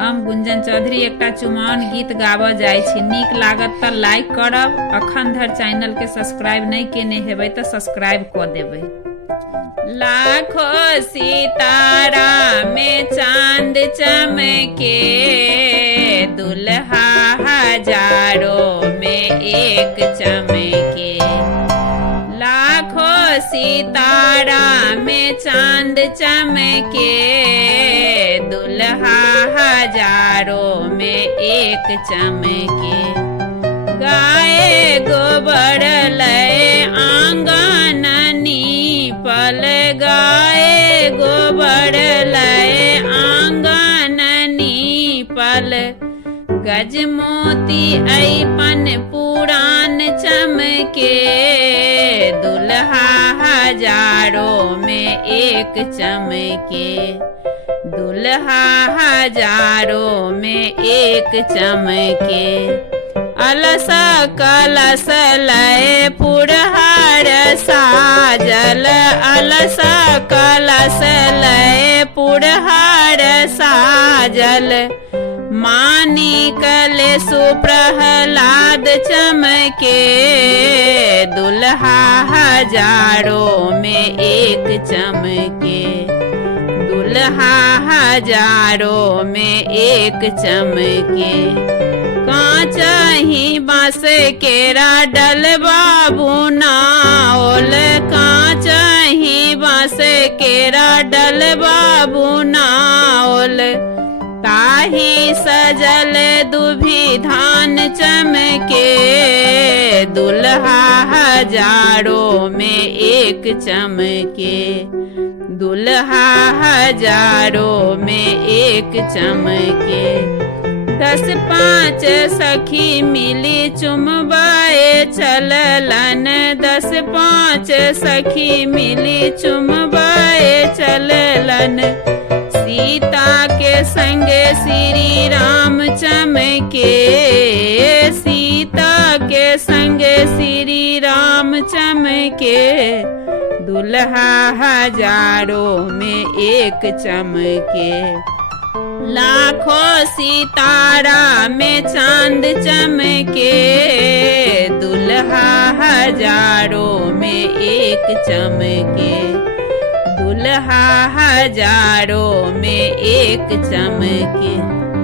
हम गुंजन चौधरी एकटा चुमाओन गीत गाबऽ जाइ छी। नीक लागत तऽ लाइक करब। अखन धरि चैनल के सब्सक्राइब नहीं केने हेबै तऽ सब्सक्राइब कऽ देबै। लाखों सितारा में चांद चमके, दुल्हा हजारों में एक चमके। लाखों सितारा में चांद चमके, दुल्हा हजारों में एक चमके। गाय गोबर लय आंगन नीपल, गाय गोबर लय आंगन नीपल। गजमोती ऐपन पुरान चमके, दुल्हा हजारों में एक चमके। दुल्हा हजारों में एक चमके। अलस कलश लय पुरहर साजल, अलस कलश लय पुरहर साजल। मानिक लेसु प्रहलाद चमके, दुल्हा हजारों में एक चमके। दुल्हा हजारों में एक चमके। कांच ही बांस केरा डलबा बुनाओल, कांच ही बांस केरा डलबा बुनाओल। ताही सजल दुभी धान चमके, दुल्हा हजारों में एक चमके। दुल्हा हजारों में एक चमके। 10-5 सखी मिली चुमबाए चललन, 10-5 सखी मिली चुमबाए चललन। सीता के संगे श्री राम चमके, सीता के संगे श्री राम चमके। दुल्हा हजारों में एक चमके। लाखों सितारा में चांद चमके, दुल्हा हजारों में एक चमके। दुल्हा हजारों में एक चमके।